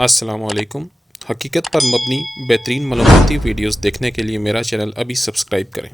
अस्सलामुअलैकुम। हकीकत पर मबनी बेहतरीन मालूमाती वीडियोस देखने के लिए मेरा चैनल अभी सब्सक्राइब करें।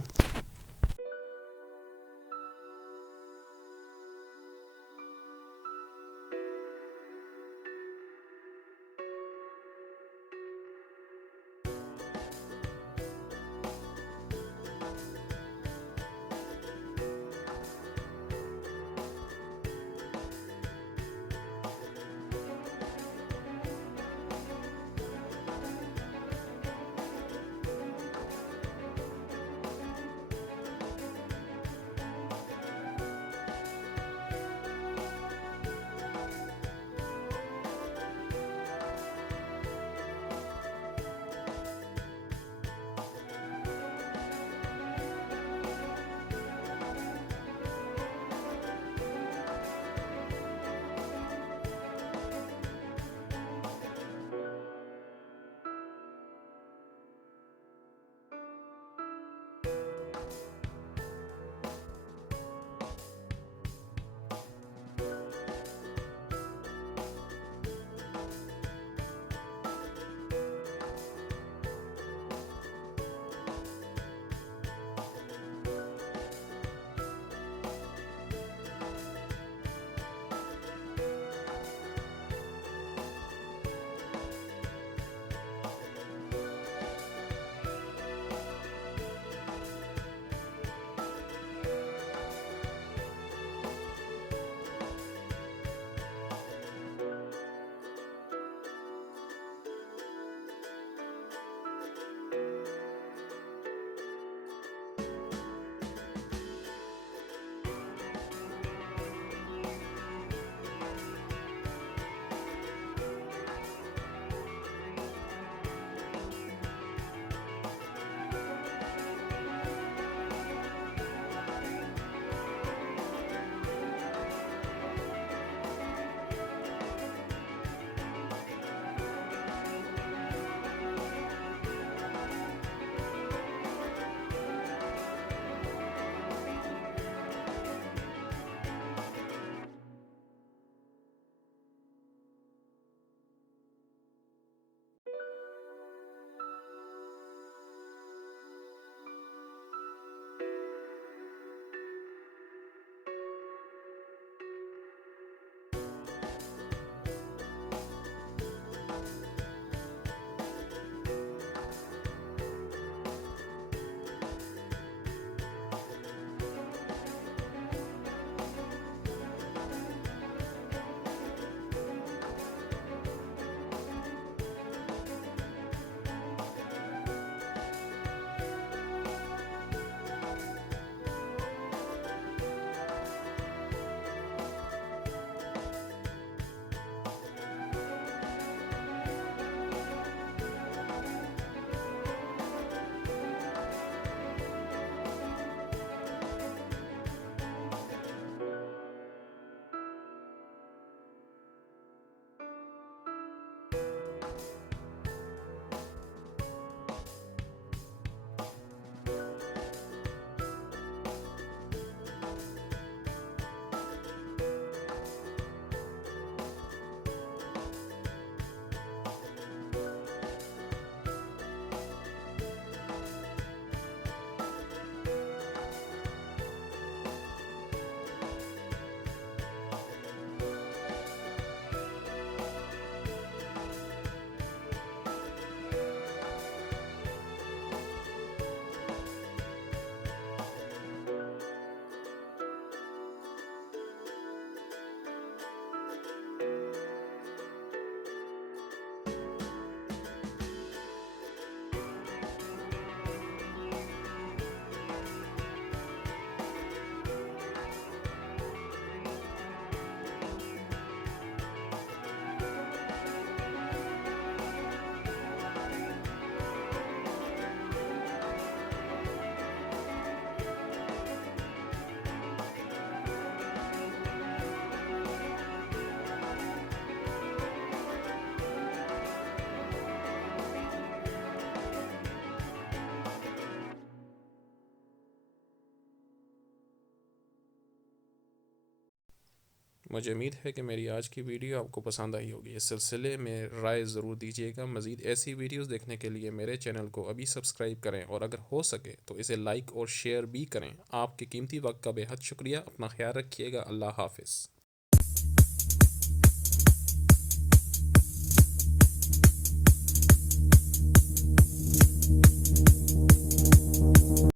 मुझे उम्मीद है कि मेरी आज की वीडियो आपको पसंद आई होगी। इस सिलसिले में राय ज़रूर दीजिएगा। मज़ीद ऐसी वीडियोस देखने के लिए मेरे चैनल को अभी सब्सक्राइब करें और अगर हो सके तो इसे लाइक और शेयर भी करें। आपके कीमती वक्त का बेहद शुक्रिया। अपना ख्याल रखिएगा। अल्लाह हाफ़िज़।